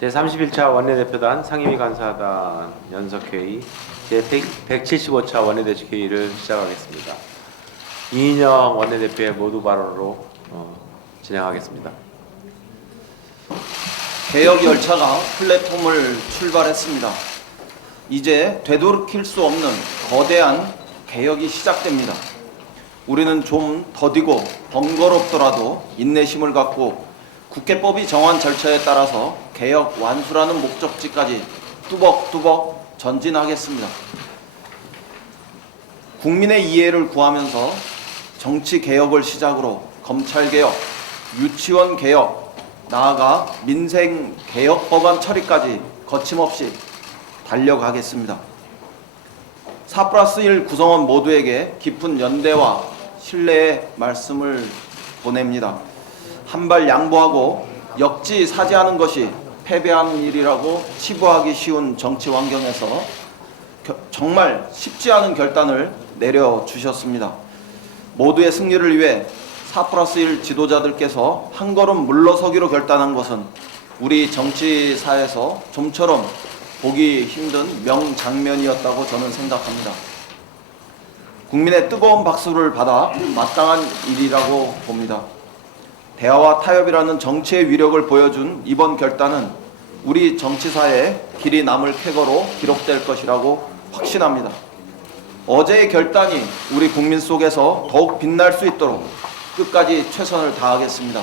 제31차 원내대표단 상임위 간사단 연석회의 제175차 원내대책회의를 시작하겠습니다. 이인영 원내대표의 모두 발언으로 진행하겠습니다. 개혁 열차가 플랫폼을 출발했습니다. 이제 되돌이킬 수 없는 거대한 개혁이 시작됩니다. 우리는 좀 더디고 번거롭더라도 인내심을 갖고 국회법이 정한 절차에 따라서 개혁 완수라는 목적지까지 뚜벅뚜벅 전진하겠습니다. 국민의 이해를 구하면서 정치 개혁을 시작으로 검찰 개혁, 유치원 개혁, 나아가 민생 개혁 법안 처리까지 거침없이 달려가겠습니다. 4+1 구성원 모두에게 깊은 연대와 신뢰의 말씀을 보냅니다. 한 발 양보하고 역지사지하는 것이 패배하는 일이라고 치부하기 쉬운 정치 환경에서 정말 쉽지 않은 결단을 내려주셨습니다. 모두의 승리를 위해 4+1 지도자들께서 한 걸음 물러서기로 결단한 것은 우리 정치사에서 좀처럼 보기 힘든 명장면이었다고 저는 생각합니다. 국민의 뜨거운 박수를 받아 마땅한 일이라고 봅니다. 대화와 타협이라는 정치의 위력을 보여준 이번 결단은 우리 정치사에 길이 남을 쾌거로 기록될 것이라고 확신합니다. 어제의 결단이 우리 국민 속에서 더욱 빛날 수 있도록 끝까지 최선을 다하겠습니다.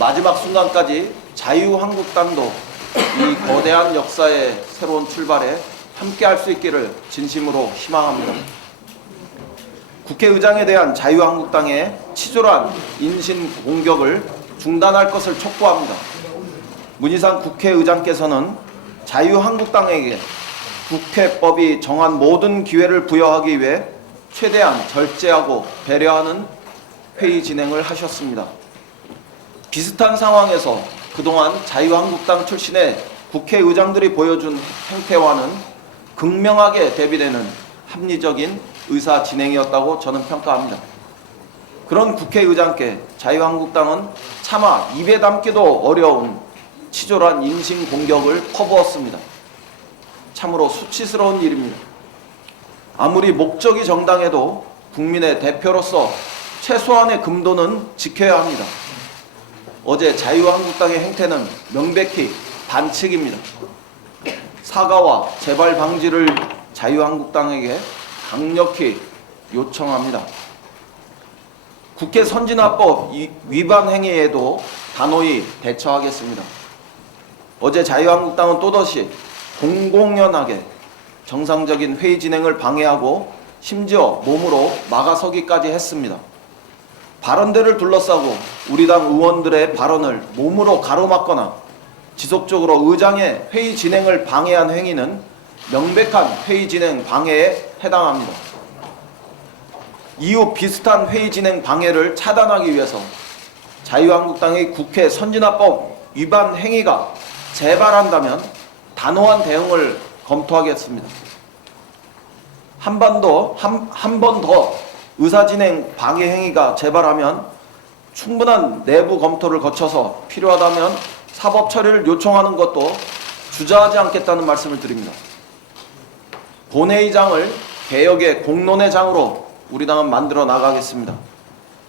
마지막 순간까지 자유한국당도 이 거대한 역사의 새로운 출발에 함께할 수 있기를 진심으로 희망합니다. 국회의장에 대한 자유한국당의 치졸한 인신 공격을 중단할 것을 촉구합니다. 문희상 국회의장께서는 자유한국당에게 국회법이 정한 모든 기회를 부여하기 위해 최대한 절제하고 배려하는 회의 진행을 하셨습니다. 비슷한 상황에서 그동안 자유한국당 출신의 국회의장들이 보여준 행태와는 극명하게 대비되는 합리적인 의사 진행이었다고 저는 평가합니다. 그런 국회의장께 자유한국당은 차마 입에 담기도 어려운 치졸한 인신 공격을 퍼부었습니다. 참으로 수치스러운 일입니다. 아무리 목적이 정당해도 국민의 대표로서 최소한의 금도는 지켜야 합니다. 어제 자유한국당의 행태는 명백히 반칙입니다. 사과와 재발 방지를 자유한국당에게 강력히 요청합니다. 국회 선진화법 위반 행위에도 단호히 대처하겠습니다. 어제 자유한국당은 또다시 공공연하게 정상적인 회의 진행을 방해하고 심지어 몸으로 막아서기까지 했습니다. 발언대를 둘러싸고 우리 당 의원들의 발언을 몸으로 가로막거나 지속적으로 의장의 회의 진행을 방해한 행위는 명백한 회의 진행 방해에 해당합니다. 이후 비슷한 회의 진행 방해를 차단하기 위해서 자유한국당의 국회 선진화법 위반 행위가 재발한다면 단호한 대응을 검토하겠습니다. 한 번 더 의사진행 방해 행위가 재발하면 충분한 내부 검토를 거쳐서 필요하다면 사법 처리를 요청하는 것도 주저하지 않겠다는 말씀을 드립니다. 본회의장을 개혁의 공론의 장으로 우리 당은 만들어 나가겠습니다.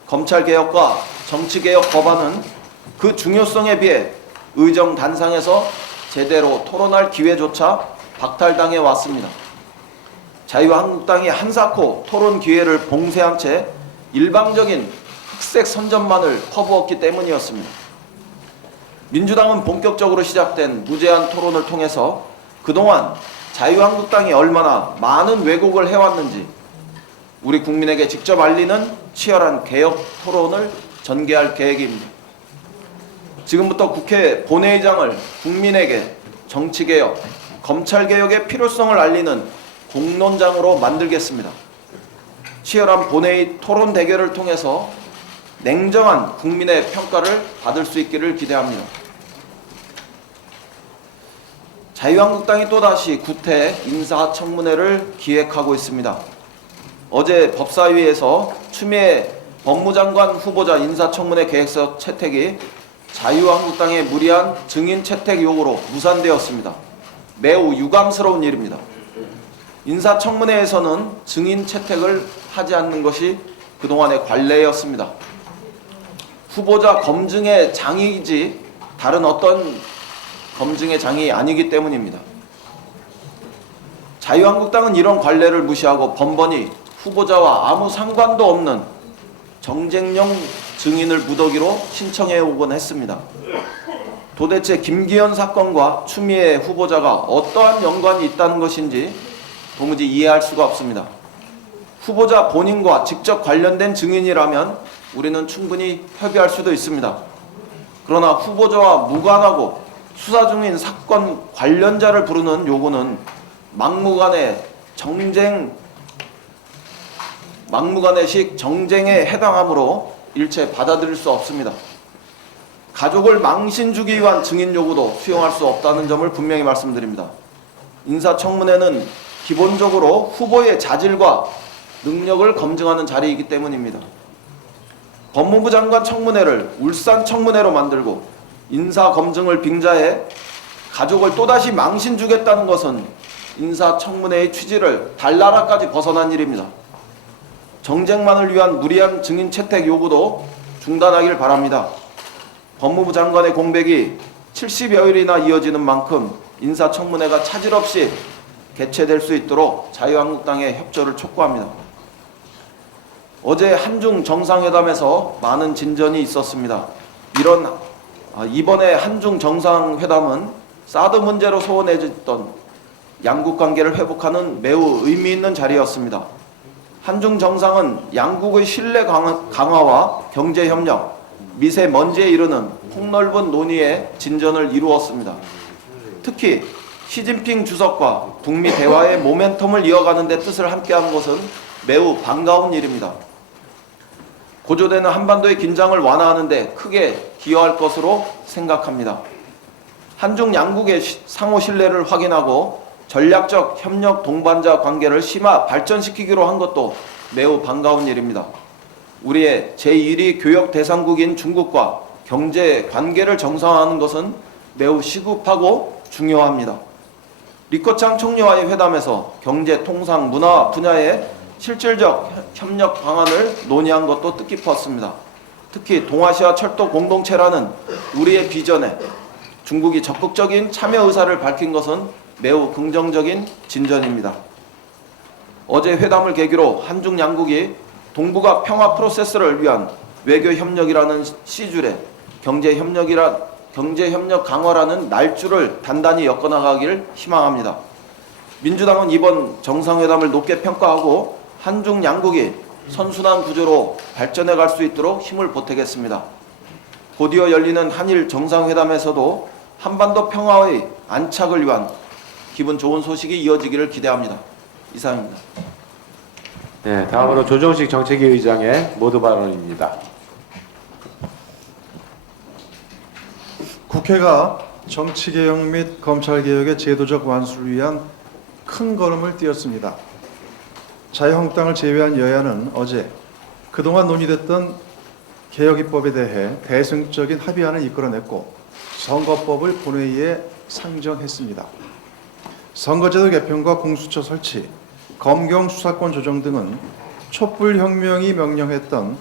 검찰개혁과 정치개혁 법안은 그 중요성에 비해 의정 단상에서 제대로 토론할 기회조차 박탈당해 왔습니다. 자유한국당이 한사코 토론 기회를 봉쇄한 채 일방적인 흑색 선전만을 퍼부었기 때문이었습니다. 민주당은 본격적으로 시작된 무제한 토론을 통해서 그동안 자유한국당이 얼마나 많은 왜곡을 해왔는지 우리 국민에게 직접 알리는 치열한 개혁 토론을 전개할 계획입니다. 지금부터 국회 본회의장을 국민에게 정치개혁, 검찰개혁의 필요성을 알리는 공론장으로 만들겠습니다. 치열한 본회의 토론 대결을 통해서 냉정한 국민의 평가를 받을 수 있기를 기대합니다. 자유한국당이 또다시 구태 인사청문회를 기획하고 있습니다. 어제 법사위에서 추미애 법무장관 후보자 인사청문회 계획서 채택이 자유한국당의 무리한 증인 채택 요구로 무산되었습니다. 매우 유감스러운 일입니다. 인사청문회에서는 증인 채택을 하지 않는 것이 그동안의 관례였습니다. 후보자 검증의 장이지 다른 어떤 검증의 장이 아니기 때문입니다. 자유한국당은 이런 관례를 무시하고 번번이 후보자와 아무 상관도 없는 정쟁용 증인을 무더기로 신청해 오곤 했습니다. 도대체 김기현 사건과 추미애 후보자가 어떠한 연관이 있다는 것인지 도무지 이해할 수가 없습니다. 후보자 본인과 직접 관련된 증인이라면 우리는 충분히 협의할 수도 있습니다. 그러나 후보자와 무관하고 수사 중인 사건 관련자를 부르는 요구는 막무가내식 정쟁에 해당하므로 일체 받아들일 수 없습니다. 가족을 망신 주기 위한 증인 요구도 수용할 수 없다는 점을 분명히 말씀드립니다. 인사청문회는 기본적으로 후보의 자질과 능력을 검증하는 자리이기 때문입니다. 법무부 장관 청문회를 울산 청문회로 만들고 인사검증을 빙자해 가족을 또다시 망신 주겠다는 것은 인사청문회의 취지를 달나라까지 벗어난 일입니다. 정쟁만을 위한 무리한 증인 채택 요구도 중단하길 바랍니다. 법무부 장관의 공백이 70여일이나 이어지는 만큼 인사청문회가 차질 없이 개최될 수 있도록 자유한국당의 협조를 촉구합니다. 어제 한중 정상회담에서 많은 진전이 있었습니다. 이번에 한중 정상회담은 사드 문제로 소원해졌던 양국 관계를 회복하는 매우 의미 있는 자리였습니다. 한중 정상은 양국의 신뢰 강화와 경제 협력, 미세먼지에 이르는 폭넓은 논의에 진전을 이루었습니다. 특히 시진핑 주석과 북미 대화의 모멘텀을 이어가는 데 뜻을 함께한 것은 매우 반가운 일입니다. 고조되는 한반도의 긴장을 완화하는 데 크게 기여할 것으로 생각합니다. 한중 양국의 상호 신뢰를 확인하고 전략적 협력 동반자 관계를 심화 발전시키기로 한 것도 매우 반가운 일입니다. 우리의 제1위 교역 대상국인 중국과 경제 관계를 정상화하는 것은 매우 시급하고 중요합니다. 리커창 총리와의 회담에서 경제, 통상, 문화 분야의 실질적 협력 방안을 논의한 것도 뜻깊었습니다. 특히 동아시아 철도 공동체라는 우리의 비전에 중국이 적극적인 참여 의사를 밝힌 것은 매우 긍정적인 진전입니다. 어제 회담을 계기로 한중 양국이 동북아 평화 프로세스를 위한 외교 협력이라는 C줄에 경제 협력 강화라는 날줄을 단단히 엮어나가길 희망합니다. 민주당은 이번 정상회담을 높게 평가하고 한중 양국이 선순환 구조로 발전해 갈 수 있도록 힘을 보태겠습니다. 곧이어 열리는 한일 정상회담에서도 한반도 평화의 안착을 위한 기분 좋은 소식이 이어지기를 기대합니다. 이상입니다. 네, 다음으로 조정식 정책위 의장의 모두 발언입니다. 국회가 정치개혁 및 검찰개혁의 제도적 완수를 위한 큰 걸음을 띄었습니다. 자유한국당을 제외한 여야는 어제 그동안 논의됐던 개혁 입법에 대해 대승적인 합의안을 이끌어냈고 선거법을 본회의에 상정했습니다. 선거제도 개편과 공수처 설치, 검경 수사권 조정 등은 촛불혁명이 명령했던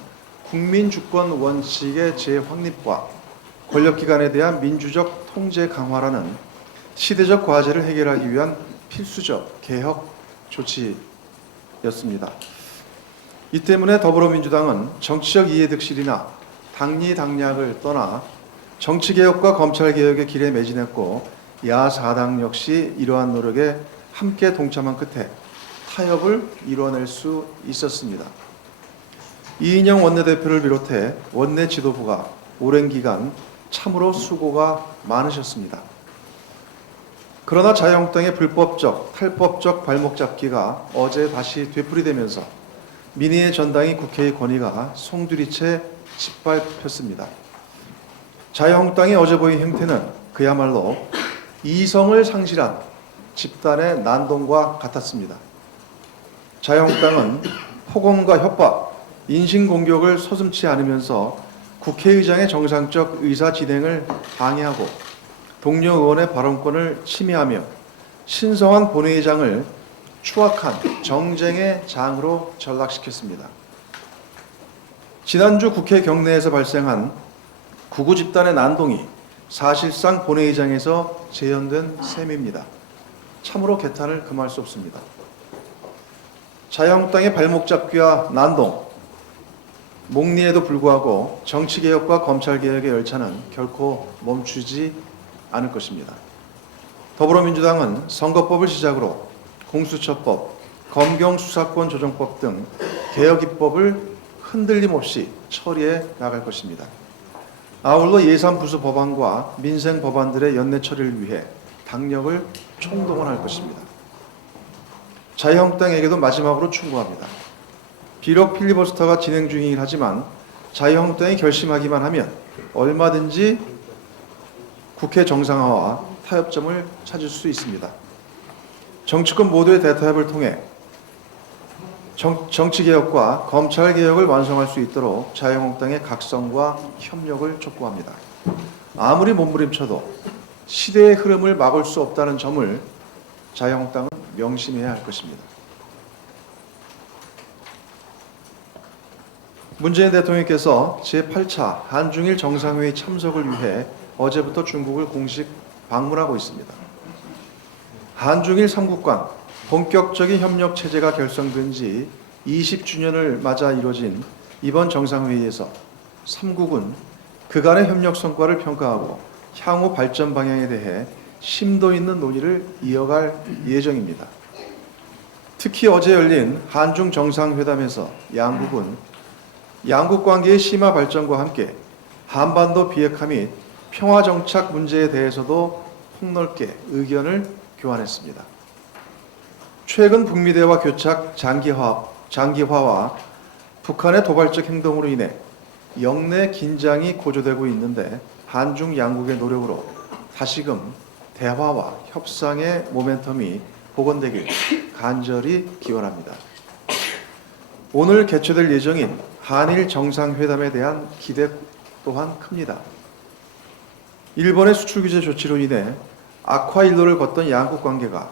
국민주권 원칙의 재확립과 권력기관에 대한 민주적 통제 강화라는 시대적 과제를 해결하기 위한 필수적 개혁 조치였습니다. 이 때문에 더불어민주당은 정치적 이해득실이나 당리당략을 떠나 정치개혁과 검찰개혁의 길에 매진했고 야4당 역시 이러한 노력에 함께 동참한 끝에 타협을 이뤄낼 수 있었습니다. 이인영 원내대표를 비롯해 원내 지도부가 오랜 기간 참으로 수고가 많으셨습니다. 그러나 자유한국당의 불법적, 탈법적 발목 잡기가 어제 다시 되풀이되면서 민의의 전당이 국회의 권위가 송두리째 짓밟혔습니다. 자유한국당이 어제 보인 행태는 그야말로 이성을 상실한 집단의 난동과 같았습니다. 자유한국당은 폭언과 협박, 인신공격을 서슴지 않으면서 국회의장의 정상적 의사 진행을 방해하고 동료 의원의 발언권을 침해하며 신성한 본회의장을 추악한 정쟁의 장으로 전락시켰습니다. 지난주 국회 경내에서 발생한 구구 집단의 난동이 사실상 본회의장에서 재현된 셈입니다. 참으로 개탄을 금할 수 없습니다. 자유한국당의 발목 잡기와 난동, 목리에도 불구하고 정치개혁과 검찰개혁의 열차는 결코 멈추지 않을 것입니다. 더불어민주당은 선거법을 시작으로 공수처법, 검경수사권 조정법 등 개혁 입법을 흔들림 없이 처리해 나갈 것입니다. 아울러 예산부수 법안과 민생 법안들의 연내 처리를 위해 당력을 총동원할 것입니다. 자유한국당에게도 마지막으로 충고합니다. 비록 필리버스터가 진행 중이긴 하지만 자유한국당이 결심하기만 하면 얼마든지 국회 정상화와 타협점을 찾을 수 있습니다. 정치권 모두의 대타협을 통해 정치개혁과 검찰개혁을 완성할 수 있도록 자유한국당의 각성과 협력을 촉구합니다. 아무리 몸부림쳐도 시대의 흐름을 막을 수 없다는 점을 자유한국당은 명심해야 할 것입니다. 문재인 대통령께서 제8차 한중일 정상회의 참석을 위해 어제부터 중국을 공식 방문하고 있습니다. 한중일 3국 간 본격적인 협력 체제가 결성된 지 20주년을 맞아 이뤄진 이번 정상회의에서 3국은 그간의 협력 성과를 평가하고 향후 발전 방향에 대해 심도 있는 논의를 이어갈 예정입니다. 특히 어제 열린 한중 정상회담에서 양국은 양국 관계의 심화 발전과 함께 한반도 비핵화 및 평화 정착 문제에 대해서도 폭넓게 의견을 교환했습니다. 최근 북미 대화 교착 장기화와 북한의 도발적 행동으로 인해 영내 긴장이 고조되고 있는데 한중 양국의 노력으로 다시금 대화와 협상의 모멘텀이 복원되길 간절히 기원합니다. 오늘 개최될 예정인 한일 정상회담에 대한 기대 또한 큽니다. 일본의 수출 규제 조치로 인해 악화 일로를 걷던 양국 관계가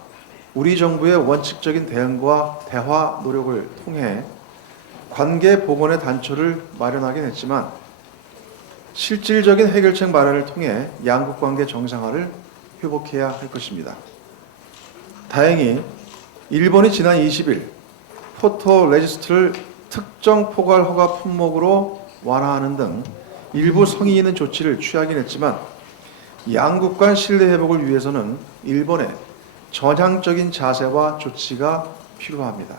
우리 정부의 원칙적인 대응과 대화 노력을 통해 관계 복원의 단초를 마련하긴 했지만 실질적인 해결책 마련을 통해 양국 관계 정상화를 회복해야 할 것입니다. 다행히 일본이 지난 20일 포토 레지스트를 특정 포괄 허가 품목으로 완화하는 등 일부 성의 있는 조치를 취하긴 했지만 양국 간 신뢰 회복을 위해서는 일본의 전향적인 자세와 조치가 필요합니다.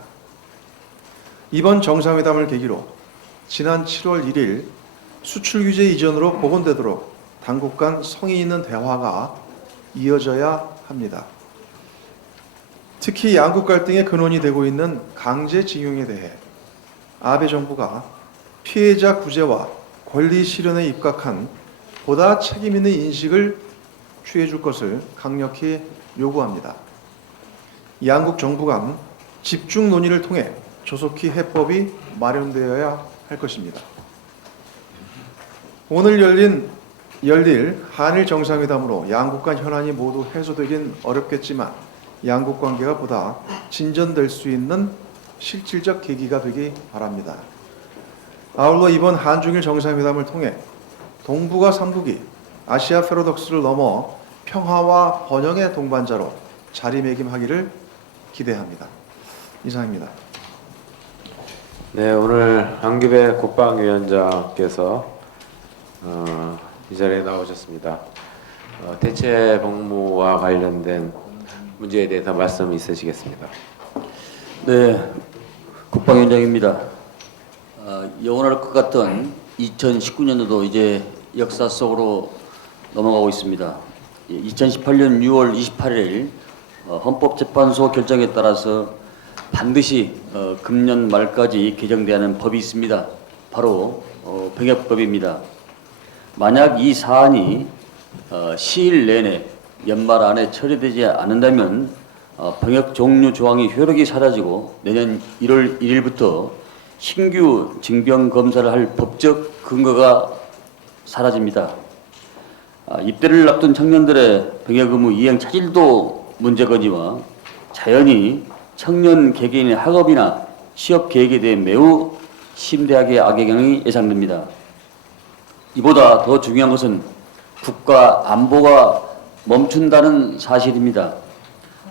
이번 정상회담을 계기로 지난 7월 1일 수출 규제 이전으로 복원되도록 당국 간 성의 있는 대화가 이어져야 합니다. 특히 양국 갈등의 근원이 되고 있는 강제징용에 대해 아베 정부가 피해자 구제와 권리 실현에 입각한 보다 책임 있는 인식을 취해줄 것을 강력히 요구합니다. 양국 정부 간 집중 논의를 통해 조속히 해법이 마련되어야 할 것입니다. 오늘 열릴 한일 정상회담으로 양국 간 현안이 모두 해소되긴 어렵겠지만 양국 관계가 보다 진전될 수 있는 실질적 계기가 되기 바랍니다. 아울러 이번 한중일 정상회담을 통해 동북아 3국이 아시아 패러독스를 넘어 평화와 번영의 동반자로 자리매김하기를 기대합니다. 이상입니다. 네, 오늘 안규배 국방위원장께서 이 자리에 나오셨습니다. 대체 복무와 관련된 문제에 대해서 말씀 있으시겠습니다. 네, 국방위원장입니다. 영원할 것 같던 2019년도도 이제 역사 속으로 넘어가고 있습니다. 2018년 6월 28일 헌법재판소 결정에 따라서 반드시 금년 말까지 개정돼야 하는 법이 있습니다. 바로 병역법입니다. 만약 이 사안이 시일 내내 연말 안에 처리되지 않는다면 병역 종류 조항이 효력이 사라지고 내년 1월 1일부터 신규 징병 검사를 할 법적 근거가 사라집니다. 입대를 앞둔 청년들의 병역 의무 이행 차질도 문제거니와 자연히 청년 개개인의 학업이나 취업 계획에 대해 매우 심대하게 악영향이 예상됩니다. 이보다 더 중요한 것은 국가 안보가 멈춘다는 사실입니다.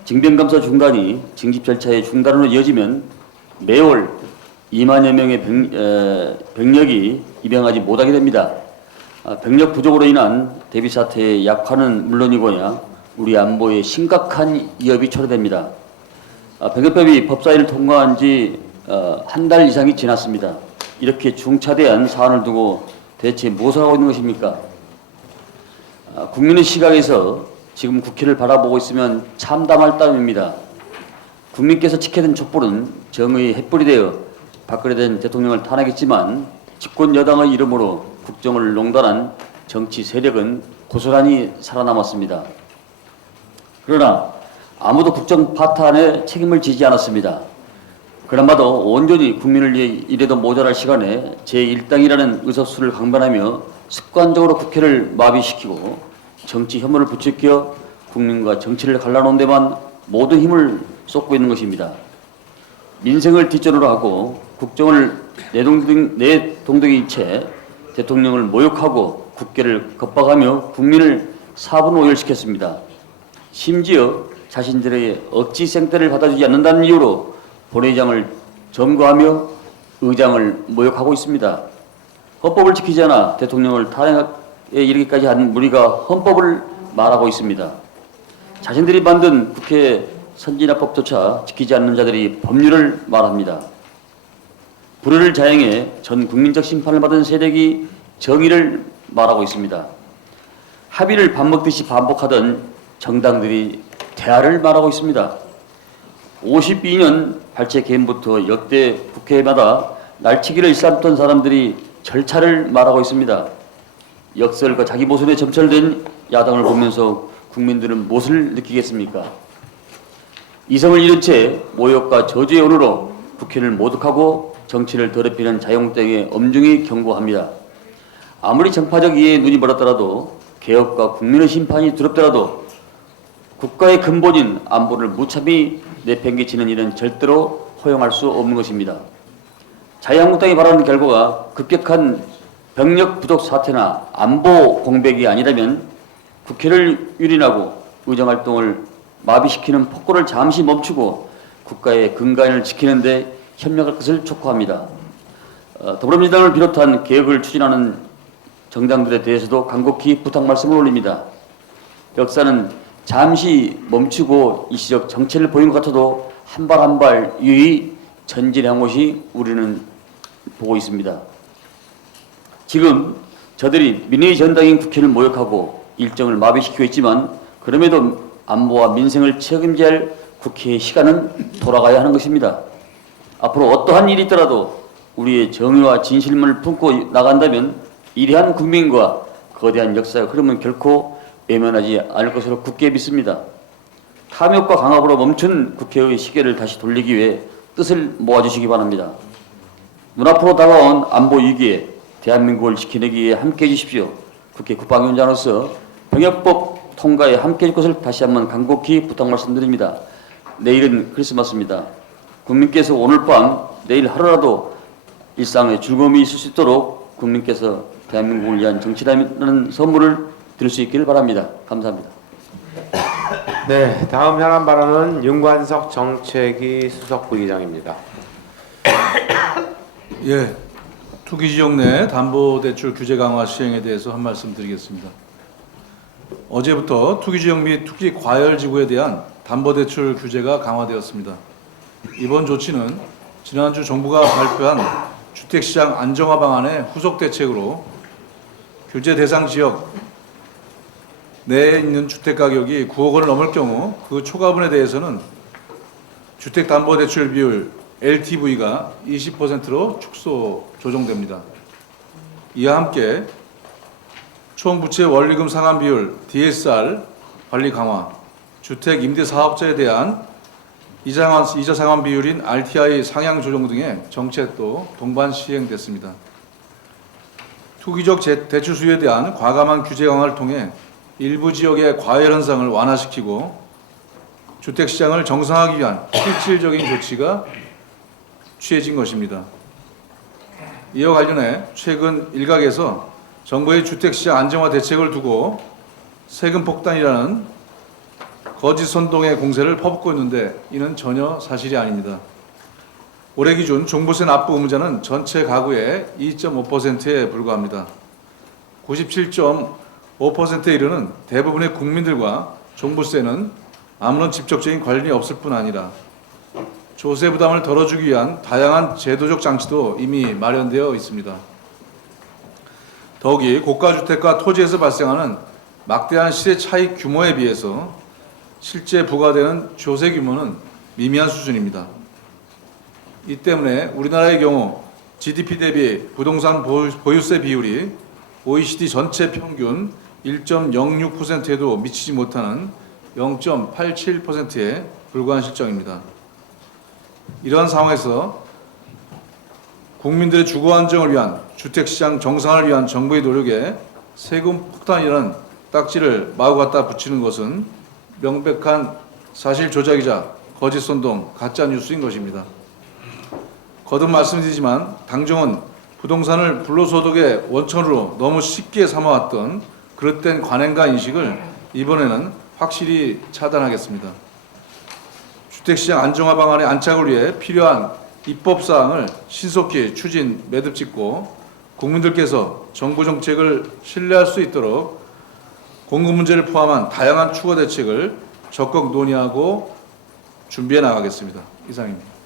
징병감사 중단이 징집 절차의 중단으로 이어지면 매월 2만여 명의 병력이 입영하지 못하게 됩니다. 병력 부족으로 인한 대비 사태의 약화는 물론이고야 우리 안보에 심각한 위협이 초래됩니다. 병역법이 법사위를 통과한 지 한 달 이상이 지났습니다. 이렇게 중차대한 사안을 두고 대체 무엇을 하고 있는 것입니까? 국민의 시각에서 지금 국회를 바라보고 있으면 참담할 따름입니다. 국민께서 지켜둔 촛불은 정의의 횃불이 되어 박근혜 전 대통령을 탄핵했지만 집권 여당의 이름으로 국정을 농단한 정치 세력은 고스란히 살아남았습니다. 그러나 아무도 국정 파탄에 책임을 지지 않았습니다. 그나마도 온전히 국민을 위해 이래도 모자랄 시간에 제1당이라는 의석수를 강변하며 습관적으로 국회를 마비시키고 정치 혐오를 부추겨 국민과 정치를 갈라놓은 데만 모든 힘을 쏟고 있는 것입니다. 민생을 뒷전으로 하고 국정을 내동댕이 채 대통령을 모욕하고 국회를 겁박하며 국민을 사분오열시켰습니다. 심지어 자신들에게 억지 생떼를 받아주지 않는다는 이유로 본회의장을 점거하며 의장을 모욕하고 있습니다. 헌법을 지키지 않아 대통령을 탄핵에 이르기까지 한 무리가 헌법을 말하고 있습니다. 자신들이 만든 국회 선진화법조차 지키지 않는 자들이 법률을 말합니다. 불의를 자행해 전 국민적 심판을 받은 세력이 정의를 말하고 있습니다. 합의를 밥 먹듯이 반복하던 정당들이 대화를 말하고 있습니다. 52년 발제 개헌부터 역대 국회마다 날치기를 일삼던 사람들이 절차를 말하고 있습니다. 역설과 자기 모순에 점철된 야당을 보면서 국민들은 무엇을 느끼겠습니까? 이성을 잃은 채 모욕과 저주의 언어로 국회를 모독하고 정치를 더럽히는 자유한국당에 엄중히 경고합니다. 아무리 정파적 이해에 눈이 멀었더라도 개혁과 국민의 심판이 두렵더라도 국가의 근본인 안보를 무참히 내팽개치는 일은 절대로 허용할 수 없는 것입니다. 자유한국당이 바라는 결과가 급격한 병력 부족 사태나 안보 공백이 아니라면 국회를 유린하고 의정활동을 마비시키는 폭거를 잠시 멈추고 국가의 근간을 지키는 데 협력할 것을 촉구합니다. 더불어민주당을 비롯한 개혁을 추진하는 정당들에 대해서도 간곡히 부탁 말씀을 올립니다. 역사는 잠시 멈추고 일시적 정체를 보인 것 같아도 한 발 한 발 유의 전진한 것이 우리는 보고 있습니다. 지금 저들이 민의의 전당인 국회를 모욕하고 일정을 마비시키고 있지만 그럼에도 안보와 민생을 책임져야 할 국회의 시간은 돌아가야 하는 것입니다. 앞으로 어떠한 일이 있더라도 우리의 정의와 진실만을 품고 나간다면 이래한 국민과 거대한 역사의 흐름은 결코 외면하지 않을 것으로 굳게 믿습니다. 탐욕과 강압으로 멈춘 국회의 시계를 다시 돌리기 위해 뜻을 모아주시기 바랍니다. 눈앞으로 다가온 안보 위기에 대한민국을 지켜내기 위해 함께해 주십시오. 국회 국방위원장으로서 병역법 통과에 함께해 줄 것을 다시 한번 간곡히 부탁 말씀드립니다. 내일은 크리스마스입니다. 국민께서 오늘 밤 내일 하루라도 일상에 즐거움이 있을 수 있도록 국민께서 대한민국을 위한 정치라는 선물을 드릴 수 있기를 바랍니다. 감사합니다. 네, 다음 현안 발언은 윤관석 정책위 수석 부의장입니다. 예, 투기 지역 내 담보대출 규제 강화 시행에 대해서 한 말씀 드리겠습니다. 어제부터 투기 지역 및 투기 과열 지구에 대한 담보대출 규제가 강화되었습니다. 이번 조치는 지난주 정부가 발표한 주택시장 안정화 방안의 후속 대책으로 규제 대상 지역 내에 있는 주택가격이 9억 원을 넘을 경우 그 초과분에 대해서는 주택담보대출 비율 LTV가 20%로 축소 조정됩니다. 이와 함께 총부채 원리금 상환 비율 DSR 관리 강화, 주택 임대 사업자에 대한 이자 상환 비율인 RTI 상향 조정 등의 정책도 동반 시행됐습니다. 투기적 대출 수요에 대한 과감한 규제 강화를 통해 일부 지역의 과열 현상을 완화시키고 주택시장을 정상화하기 위한 실질적인 조치가 취해진 것입니다. 이와 관련해 최근 일각에서 정부의 주택시장 안정화 대책을 두고 세금 폭탄이라는 거짓 선동의 공세를 퍼붓고 있는데 이는 전혀 사실이 아닙니다. 올해 기준 종부세 납부 의무자는 전체 가구의 2.5%에 불과합니다. 97.5%에 이르는 대부분의 국민들과 종부세는 아무런 직접적인 관련이 없을 뿐 아니라 조세 부담을 덜어주기 위한 다양한 제도적 장치도 이미 마련되어 있습니다. 더욱이 고가주택과 토지에서 발생하는 막대한 시세 차익 규모에 비해서 실제 부과되는 조세 규모는 미미한 수준입니다. 이 때문에 우리나라의 경우 GDP 대비 부동산 보유세 비율이 OECD 전체 평균 1.06%에도 미치지 못하는 0.87%에 불과한 실정입니다. 이러한 상황에서 국민들의 주거 안정을 위한 주택시장 정상화를 위한 정부의 노력에 세금 폭탄이라는 딱지를 마구 갖다 붙이는 것은 명백한 사실 조작이자 거짓 선동, 가짜 뉴스인 것입니다. 거듭 말씀드리지만 당정은 부동산을 불로소득의 원천으로 너무 쉽게 삼아왔던 그릇된 관행과 인식을 이번에는 확실히 차단하겠습니다. 주택시장 안정화 방안의 안착을 위해 필요한 입법사항을 신속히 추진 매듭짓고 국민들께서 정부 정책을 신뢰할 수 있도록 공급 문제를 포함한 다양한 추가 대책을 적극 논의하고 준비해 나가겠습니다. 이상입니다.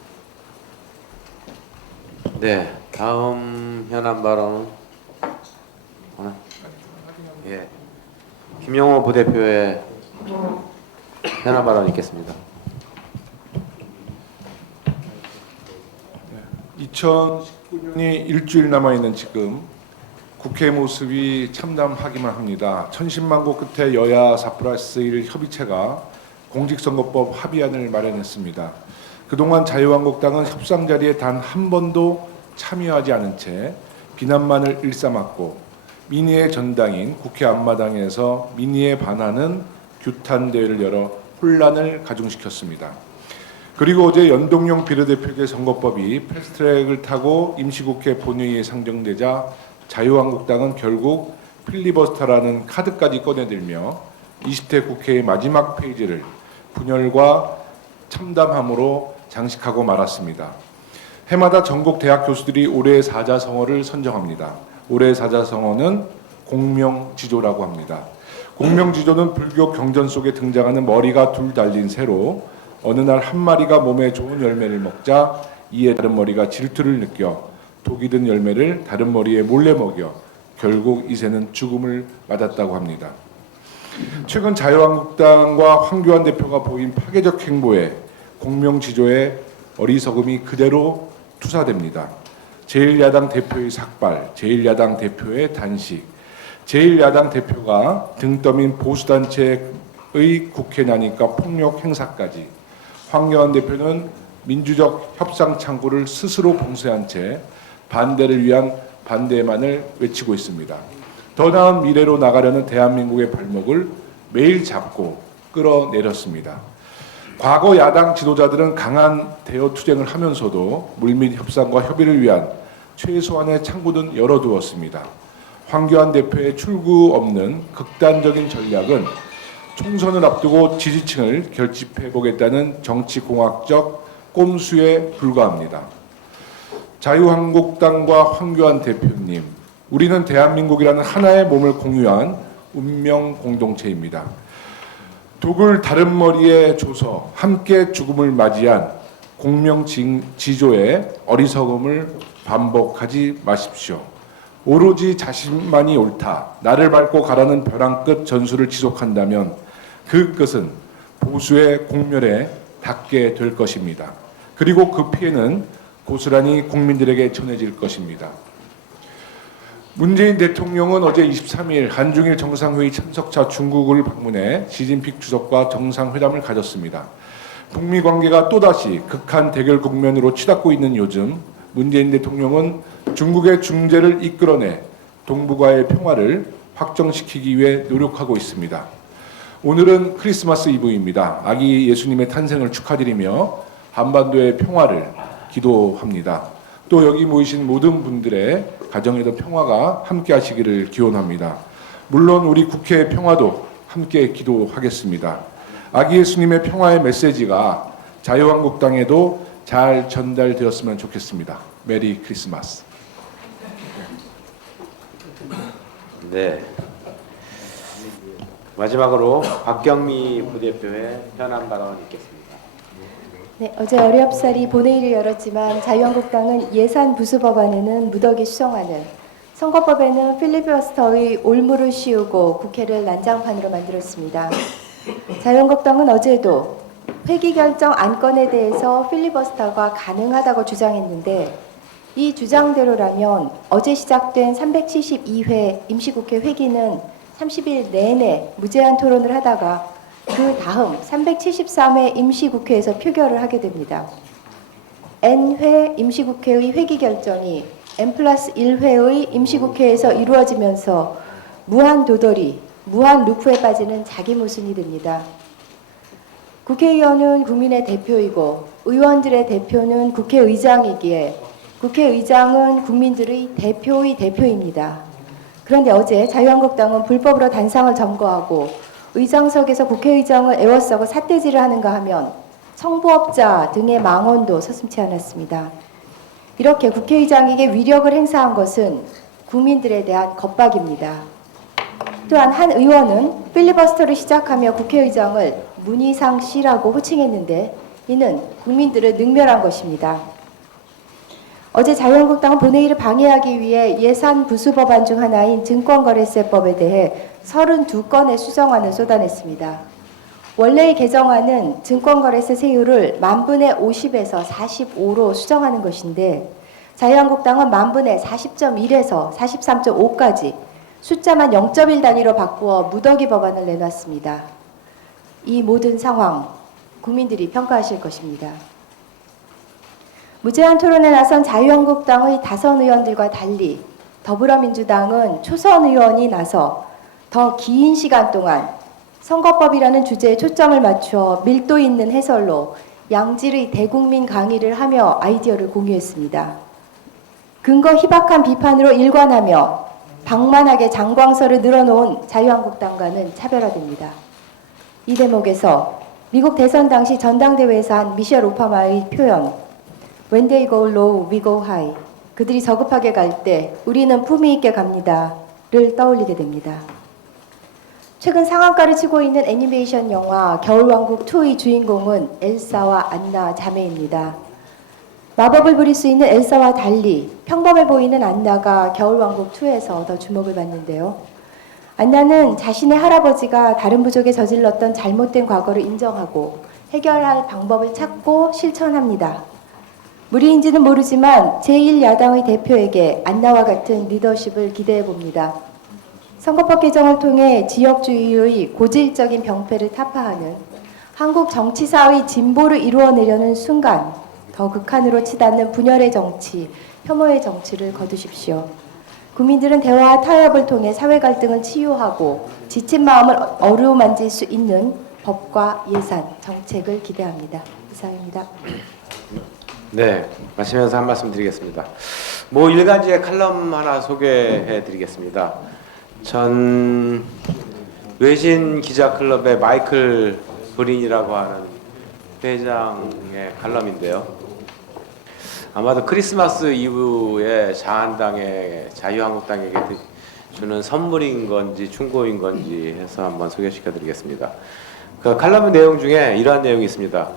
네, 다음 현안 발언. 예, 김영호 부대표의 현안 발언 있겠습니다. 2019년이 일주일 남아있는 지금 국회 모습이 참담하기만 합니다. 천신만고 끝에 여야 4+1 협의체가 공직선거법 합의안을 마련했습니다. 그동안 자유한국당은 협상 자리에 단 한 번도 참여하지 않은 채 비난만을 일삼았고 민의의 전당인 국회 앞마당에서 민의에 반하는 규탄 대회를 열어 혼란을 가중시켰습니다. 그리고 어제 연동형 비례대표제 선거법이 패스트트랙을 타고 임시국회 본회의에 상정되자 자유한국당은 결국 필리버스터라는 카드까지 꺼내들며 20대 국회의 마지막 페이지를 분열과 참담함으로 장식하고 말았습니다. 해마다 전국 대학 교수들이 올해의 사자성어를 선정합니다. 올해의 사자성어는 공명지조라고 합니다. 공명지조는 불교 경전 속에 등장하는 머리가 둘 달린 새로 어느 날 한 마리가 몸에 좋은 열매를 먹자 이에 다른 머리가 질투를 느껴 독이 든 열매를 다른 머리에 몰래 먹여 결국 이 새는 죽음을 맞았다고 합니다. 최근 자유한국당과 황교안 대표가 보인 파괴적 행보에 공명지조의 어리석음이 그대로 투사됩니다. 제1야당 대표의 삭발, 제1야당 대표의 단식, 제1야당 대표가 등 떠민 보수단체의 국회나니까 폭력 행사까지 황교안 대표는 민주적 협상 창구를 스스로 봉쇄한 채 반대를 위한 반대만을 외치고 있습니다. 더 나은 미래로 나가려는 대한민국의 발목을 매일 잡고 끌어내렸습니다. 과거 야당 지도자들은 강한 대여 투쟁을 하면서도 물밑 협상과 협의를 위한 최소한의 창구는 열어두었습니다. 황교안 대표의 출구 없는 극단적인 전략은 총선을 앞두고 지지층을 결집해보겠다는 정치공학적 꼼수에 불과합니다. 자유한국당과 황교안 대표님, 우리는 대한민국이라는 하나의 몸을 공유한 운명 공동체입니다. 독을 다른 머리에 줘서 함께 죽음을 맞이한 공명지조의 어리석음을 반복하지 마십시오. 오로지 자신만이 옳다, 나를 밟고 가라는 벼랑 끝 전술을 지속한다면 그 끝은 보수의 공멸에 닿게 될 것입니다. 그리고 그 피해는 고스란히 국민들에게 전해질 것입니다. 문재인 대통령은 어제 23일 한중일 정상회의 참석차 중국을 방문해 시진핑 주석과 정상회담을 가졌습니다. 북미 관계가 또다시 극한 대결 국면으로 치닫고 있는 요즘 문재인 대통령은 중국의 중재를 이끌어내 동북아의 평화를 확정시키기 위해 노력하고 있습니다. 오늘은 크리스마스 이브입니다. 아기 예수님의 탄생을 축하드리며 한반도의 평화를 기도합니다. 또 여기 모이신 모든 분들의 가정에도 평화가 함께 하시기를 기원합니다. 물론 우리 국회의 평화도 함께 기도하겠습니다. 아기 예수님의 평화의 메시지가 자유한국당에도 잘 전달되었으면 좋겠습니다. 메리 크리스마스. 네. 마지막으로 박경미 부대표의 현안 발언 있겠습니다. 네, 어제 어렵사리 본회의를 열었지만 자유한국당은 예산 부수 법안에는 무더기 수정안을, 선거법에는 필리버스터의 올무를 씌우고 국회를 난장판으로 만들었습니다. 자유한국당은 어제도 회기 결정 안건에 대해서 필리버스터가 가능하다고 주장했는데 이 주장대로라면 어제 시작된 372회 임시국회 회기는 30일 내내 무제한 토론을 하다가 그 다음 373회 임시국회에서 표결을 하게 됩니다. N회 임시국회의 회기 결정이 N+1회의 임시국회에서 이루어지면서 무한 도돌이, 무한 루프에 빠지는 자기 모순이 됩니다. 국회의원은 국민의 대표이고 의원들의 대표는 국회의장이기에 국회의장은 국민들의 대표의 대표입니다. 그런데 어제 자유한국당은 불법으로 단상을 점거하고 의장석에서 국회의장을 애워싸고 삿대질을 하는가 하면 성부업자 등의 망언도 서슴지 않았습니다. 이렇게 국회의장에게 위력을 행사한 것은 국민들에 대한 겁박입니다. 또한 한 의원은 필리버스터를 시작하며 국회의장을 문희상 씨라고 호칭했는데 이는 국민들을 능멸한 것입니다. 어제 자유한국당은 본회의를 방해하기 위해 예산 부수 법안 중 하나인 증권거래세법에 대해 32건의 수정안을 쏟아냈습니다. 원래의 개정안은 증권거래세 세율을 10,000분의 50에서 45로 수정하는 것인데 자유한국당은 10,000분의 40.1에서 43.5까지 숫자만 0.1 단위로 바꾸어 무더기 법안을 내놨습니다. 이 모든 상황 국민들이 평가하실 것입니다. 무제한 토론에 나선 자유한국당의 다선 의원들과 달리 더불어민주당은 초선 의원이 나서 더 긴 시간 동안 선거법이라는 주제에 초점을 맞추어 밀도 있는 해설로 양질의 대국민 강의를 하며 아이디어를 공유했습니다. 근거 희박한 비판으로 일관하며 방만하게 장광설을 늘어놓은 자유한국당과는 차별화됩니다. 이 대목에서 미국 대선 당시 전당대회에서 한 미셸 오바마의 표현 When they go low, we go high. 그들이 저급하게 갈 때 우리는 품위 있게 갑니다를 떠올리게 됩니다. 최근 상한가를 치고 있는 애니메이션 영화 겨울왕국2의 주인공은 엘사와 안나 자매입니다. 마법을 부릴 수 있는 엘사와 달리 평범해 보이는 안나가 겨울왕국2에서 더 주목을 받는데요. 안나는 자신의 할아버지가 다른 부족에 저질렀던 잘못된 과거를 인정하고 해결할 방법을 찾고 실천합니다. 무리인지는 모르지만 제1야당의 대표에게 안나와 같은 리더십을 기대해 봅니다. 선거법 개정을 통해 지역주의의 고질적인 병폐를 타파하는 한국 정치사의 진보를 이루어내려는 순간 더 극한으로 치닫는 분열의 정치, 혐오의 정치를 거두십시오. 국민들은 대화와 타협을 통해 사회 갈등을 치유하고 지친 마음을 어루만질 수 있는 법과 예산, 정책을 기대합니다. 이상입니다. 네, 마치면서 한 말씀 드리겠습니다. 뭐 일간지의 칼럼 하나 소개해 드리겠습니다. 전 외신 기자 클럽의 마이클 브린이라고 하는 회장의 칼럼인데요. 아마도 크리스마스 이브에 자유한국당에게 주는 선물인 건지 충고인 건지 해서 한번 소개시켜 드리겠습니다. 그 칼럼 내용 중에 이러한 내용이 있습니다.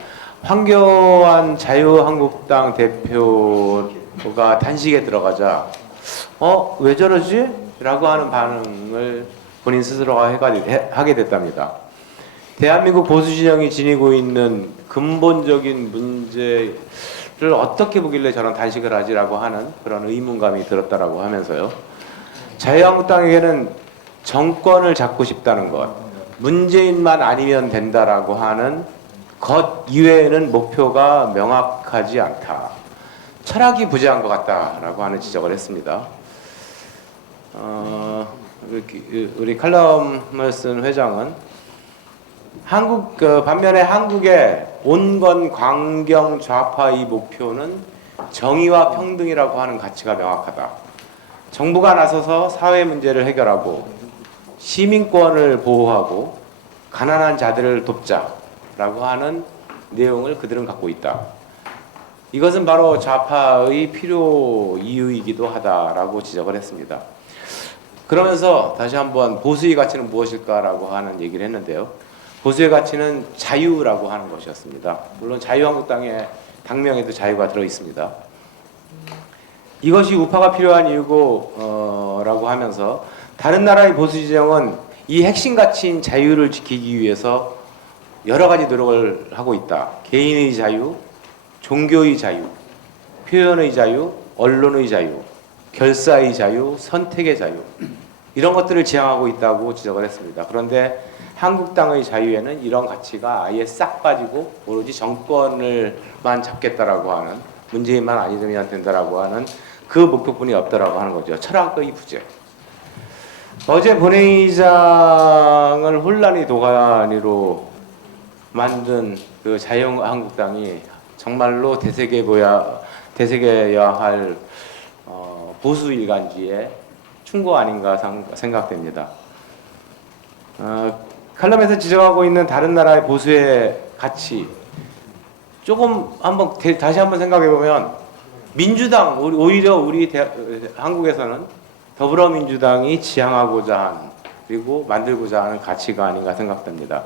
황교안 자유한국당 대표가 단식에 들어가자 왜 저러지? 라고 하는 반응을 본인 스스로가 하게 됐답니다. 대한민국 보수진영이 지니고 있는 근본적인 문제를 어떻게 보길래 저런 단식을 하지라고 하는 그런 의문감이 들었다라고 하면서요. 자유한국당에게는 정권을 잡고 싶다는 것, 문재인만 아니면 된다라고 하는 것 이외에는 목표가 명확하지 않다. 철학이 부재한 것 같다라고 하는 지적을 했습니다. 우리 칼럼을 쓴 회장은 반면에 한국의 온건 광경 좌파의 목표는 정의와 평등이라고 하는 가치가 명확하다. 정부가 나서서 사회 문제를 해결하고 시민권을 보호하고 가난한 자들을 돕자라고 하는 내용을 그들은 갖고 있다. 이것은 바로 좌파의 필요 이유이기도 하다라고 지적을 했습니다. 그러면서 다시 한번 보수의 가치는 무엇일까라고 하는 얘기를 했는데요. 보수의 가치는 자유라고 하는 것이었습니다. 물론 자유한국당의 당명에도 자유가 들어 있습니다. 이것이 우파가 필요한 이유고 라고 하면서 다른 나라의 보수 지정은 이 핵심 가치인 자유를 지키기 위해서 여러 가지 노력을 하고 있다. 개인의 자유, 종교의 자유, 표현의 자유, 언론의 자유, 결사의 자유, 선택의 자유 이런 것들을 지향하고 있다고 지적을 했습니다. 그런데 한국당의 자유에는 이런 가치가 아예 싹 빠지고 오로지 정권을만 잡겠다라고 하는 문재인만 아니면 된다라고 하는 그 목표뿐이 없다라고 하는 거죠. 철학의 부재. 어제 본회의장을 혼란의 도가니로 만든 그 자유한국당이 정말로 되새겨야 할 보수 일간지의 충고 아닌가 생각됩니다. 칼럼에서 지적하고 있는 다른 나라의 보수의 가치 조금 다시 한번 생각해 보면 민주당 오히려 한국에서는 더불어민주당이 지향하고자 한 그리고 만들고자 하는 가치가 아닌가 생각됩니다.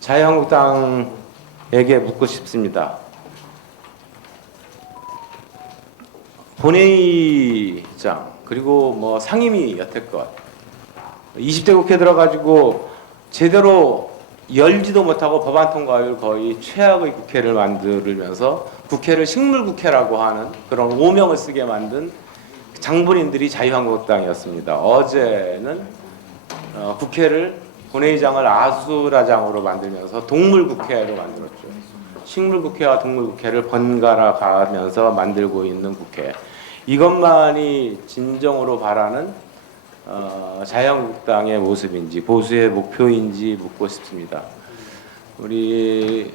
자유한국당에게 묻고 싶습니다. 본회의장 그리고 뭐 상임위 여태껏 20대 국회 들어가지고 제대로 열지도 못하고 법안 통과율 거의 최악의 국회를 만들면서 국회를 식물국회라고 하는 그런 오명을 쓰게 만든 장본인들이 자유한국당이었습니다. 어제는 국회를 본회의장을 아수라장으로 만들면서 동물국회로 만들었죠. 식물국회와 동물국회를 번갈아 가면서 만들고 있는 국회. 이것만이 진정으로 바라는 자유한국당의 모습인지 보수의 목표인지 묻고 싶습니다. 우리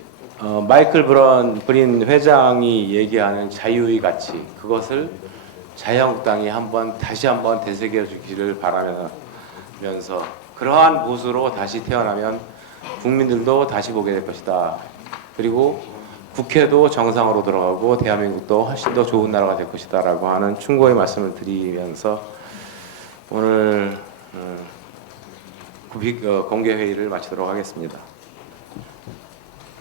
마이클 브린 회장이 얘기하는 자유의 가치 그것을 자유한국당이 다시 한번 되새겨 주기를 바라면서 그러한 보수로 다시 태어나면 국민들도 다시 보게 될 것이다. 그리고 국회도 정상으로 돌아가고 대한민국도 훨씬 더 좋은 나라가 될 것이다 라고 하는 충고의 말씀을 드리면서 오늘 공개 회의를 마치도록 하겠습니다.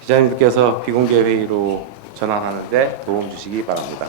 기자님들께서 비공개 회의로 전환하는데 도움 주시기 바랍니다.